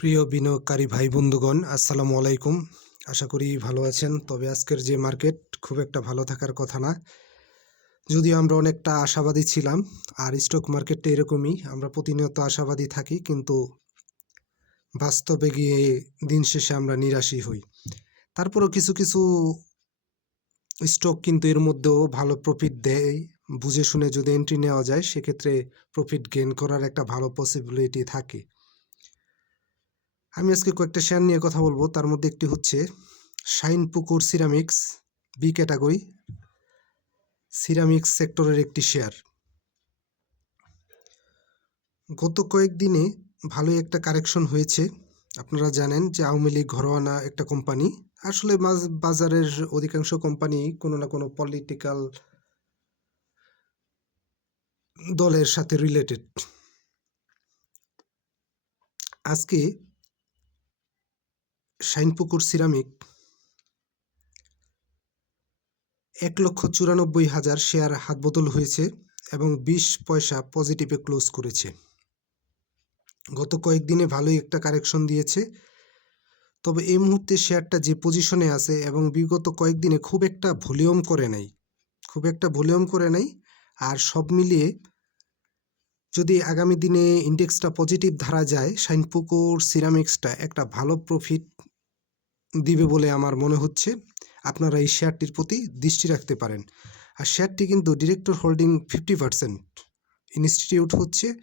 প্রিয় বিনিয়োগকারী ভাই বন্ধুগণ, আসসালামু আলাইকুম। আশা করি ভালো আছেন, তবে আজকের যে মার্কেট খুব একটা ভালো থাকার কথা না। যদিও আমরা অনেকটা আশাবাদী ছিলাম, আর স্টক মার্কেটটা এরকমই, আমরা প্রতিনিয়ত আশাবাদী থাকি, কিন্তু বাস্তবে গিয়ে দিন শেষে আমরা নিরাশই হই। তারপরও কিছু কিছু স্টক কিন্তু এর মধ্যেও ভালো প্রফিট দেয়। বুঝে শুনে যদি এন্ট্রি নেওয়া যায়, সেক্ষেত্রে প্রফিট গেইন করার একটা ভালো পসিবিলিটি থাকে। আমি আজকে কয়েকটা শেয়ার নিয়ে কথা বলব। তার মধ্যে একটি হচ্ছে শাইন পুকুর সিরামিক্স বি ক্যাটাগরি সিরামিক্স সেক্টরের একটি শেয়ার গত কয়েকদিনে ভালোই একটা কারেকশন হয়েছে। আপনারা জানেন যে আওয়ামী লীগ ঘরোয়ানা একটা কোম্পানি আসলে বাজারের অধিকাংশ কোম্পানি কোনো না কোনো পলিটিক্যাল দলের সাথে রিলেটেড আজকে শাইনপুকুর সিরামিক এক লক্ষ চুরানব্বই হাজার শেয়ার হাতবদল হয়েছে এবং বিশ পয়সা পজিটিভে ক্লোজ করেছে। গত কয়েকদিনে ভালোই একটা কারেকশন দিয়েছে। তবে এই মুহূর্তে শেয়ারটা যে পজিশনে আছে এবং বিগত কয়েকদিনে খুব একটা ভলিউম করে নাই, খুব একটা ভলিউম করে নাই। আর সব মিলিয়ে যদি আগামী দিনে ইন্ডেক্সটা পজিটিভ ধারা যায়, শাইনপুকুর সিরামিক্সটা একটা ভালো প্রফিট দিবে বলে আমার মনে হচ্ছে আপনারা এই শেয়ারটির প্রতি দৃষ্টি রাখতে পারেন। আর শেয়ারটি কিন্তু director holding fifty percent. Institute হচ্ছে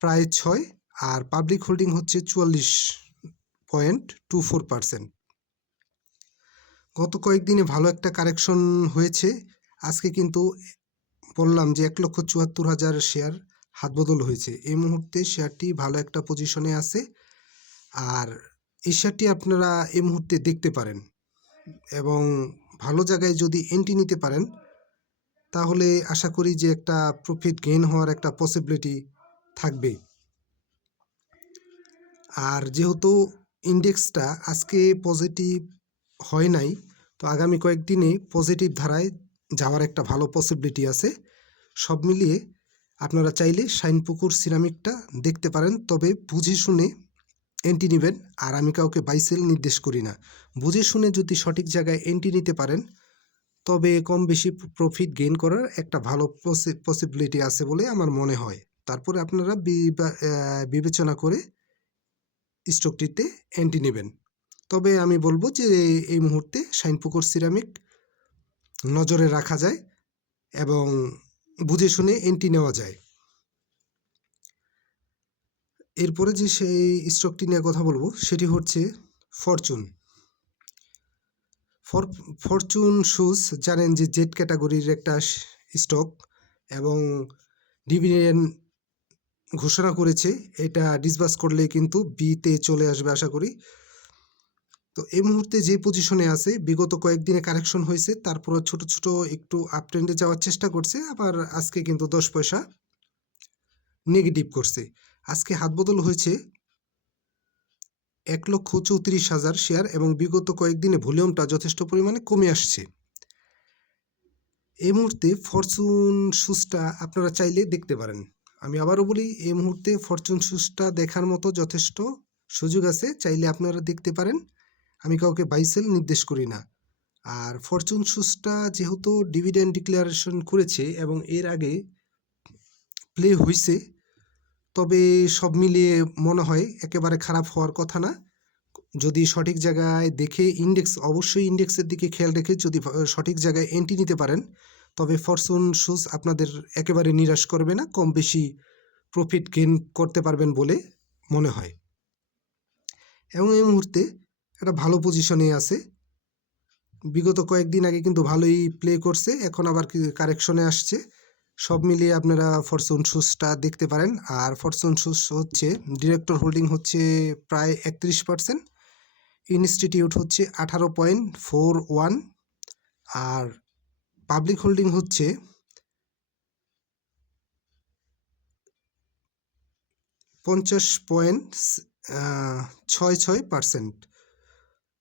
প্রায় ছয় আর পাবলিক হোল্ডিং হচ্ছে চুয়াল্লিশ পয়েন্ট টু ফোর পার্সেন্ট। গত কয়েকদিনে ভালো একটা কারেকশন হয়েছে। আজকে কিন্তু বললাম যে এক লক্ষ চুয়াত্তর হাজার শেয়ার হাতবদল হয়েছে। এই মুহূর্তে শেয়ারটি ভালো একটা পজিশনে আছে। আর এই আপনারা এই মুহূর্তে দেখতে পারেন এবং ভালো জায়গায় যদি এন্ট্রি নিতে পারেন, তাহলে আশা করি যে একটা প্রফিট গেইন হওয়ার একটা পসিবিলিটি থাকবে আর যেহেতু ইন্ডেক্সটা আজকে পজিটিভ হয় নাই, তো আগামী কয়েকদিনে পজিটিভ ধারায় যাওয়ার একটা ভালো পসিবিলিটি আছে। সব মিলিয়ে আপনারা চাইলে শাইনপুকুর সিরামিকটা দেখতে পারেন, তবে বুঝে শুনে এন্ট্রি নেবেন, আর আমি কাউকে বাইসেল নির্দেশ করি না। বুঝে শুনে যদি সঠিক জায়গায় এন্ট্রি নিতে পারেন, তবে কম বেশি প্রফিট গেইন করার একটা ভালো পসিবিলিটি আছে বলে আমার মনে হয়। তারপরে আপনারা বিবা- বিবেচনা করে স্টকটিতে এন্ট্রি নেবেন। তবে আমি বলব যে, এই মুহূর্তে শাইনপুকুর সিরামিক নজরে রাখা যায় এবং বুঝে শুনে এন্ট্রি নেওয়া যায়। এরপরে যে সেই স্টকটি নিয়ে কথা বলব, সেটি হচ্ছে ফরচুন ফর ফরচুন শুজ জানেন যে জেড ক্যাটাগরির একটা স্টক এবং ডিভিডেন্ড ঘোষণা করেছে, এটা ডিসবাস করলে কিন্তু বিতে চলে আসবে আশা করি। তো এই মুহূর্তে যে পজিশনে আছে, বিগত কয়েকদিনে কারেকশন হয়েছে, তারপর ছোট ছোট একটু আপ ট্রেন্ডে যাওয়ার চেষ্টা করছে, আবার আজকে কিন্তু দশ পয়সা নেগেটিভ করছে। আজকে হাত বদল হয়েছে এক লক্ষ চৌত্রিশ হাজার শেয়ার এবং বিগত কয়েকদিনে ভলিউমটা যথেষ্ট পরিমাণে কমে আসছে। এই মুহূর্তে ফরচুন শুজটা আপনারা চাইলে দেখতে পারেন। আমি আবারও বলি, এই মুহূর্তে ফরচুন শুজটা দেখার মতো যথেষ্ট সুযোগ আছে, চাইলে আপনারা দেখতে পারেন। আমি কাউকে বাইসেল নির্দেশ করি না। আর ফরচুন শুজটা যেহেতু ডিভিডেন্ড ডিক্লারেশন করেছে এবং এর আগে প্লে হয়েছে তবে সব মিলিয়ে মনে হয় একেবারে খারাপ হওয়ার কথা না। যদি সঠিক জায়গায় দেখে ইন্ডেক্স অবশ্যই ইন্ডেক্সের দিকে খেয়াল রেখে যদি সঠিক জায়গায় এন্ট্রি নিতে পারেন, তবে ফরচুন শুজ আপনাদের একেবারে নিরাশ করবে না, কম বেশি প্রফিট গেন করতে পারবেন বলে মনে হয়। এবং এই মুহূর্তে একটা ভালো পজিশনে আছে। বিগত কয়েকদিন আগে কিন্তু ভালোই প্লে করছে, এখন আবার কারেকশনে আসছে। সব মিলিয়ে আপনারা ফরচুন শুজটা দেখতে পারেন। আর ফরচুন শুজ হচ্ছে ডিরেক্টর হোল্ডিং হচ্ছে প্রায় একত্রিশ পার্সেন্ট ইনস্টিটিউট হচ্ছে আঠারো পয়েন্ট ফোর ওয়ান আর পাবলিক হোল্ডিং হচ্ছে পঞ্চাশ পয়েন্ট ছয় ছয় পার্সেন্ট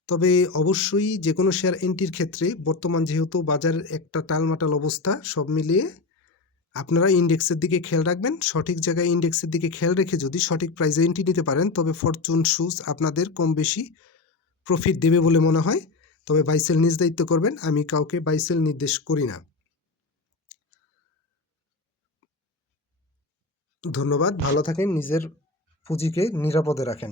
তবে অবশ্যই যে কোনো শেয়ার এন্ট্রির ক্ষেত্রে বর্তমান যেহেতু বাজার একটা টালমাটাল অবস্থা, সব মিলিয়ে আপনারা ইন্ডেক্সের দিকে খেয়াল রাখবেন। সঠিক জায়গায় ইন্ডেক্সের দিকে খেয়াল রেখে যদি সঠিক প্রাইজে এন্ট্রি নিতে পারেন, তবে ফরচুন শুজ আপনাদের কম বেশি প্রফিট দেবে বলে মনে হয়। তবে বাইসেল নিজ দায়িত্ব করবেন, আমি কাউকে বাইসেল নির্দেশ করি না। ধন্যবাদ, ভালো থাকেন, নিজের পুঁজিকে নিরাপদে রাখেন।